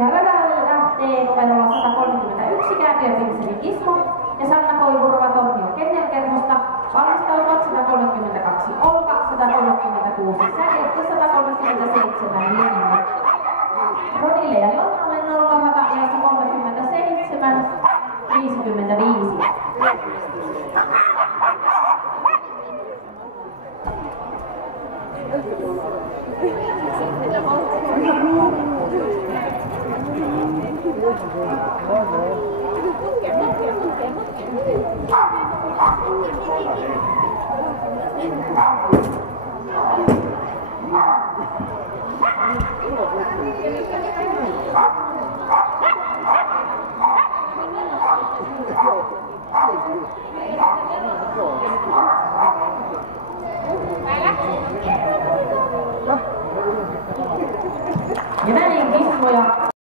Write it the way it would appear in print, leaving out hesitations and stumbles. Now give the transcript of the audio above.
Ja radalle lähtee numerolla 131 Kääpiö-Pinseri Ismo ja Sanna Koivurova Tornio Kennelkerhosta. Valmistautuvat 132 Olka, 136 Säke ja 137 Linni. Rodille ja Jonnalle 0 ja 37 55. Ja näin kismoja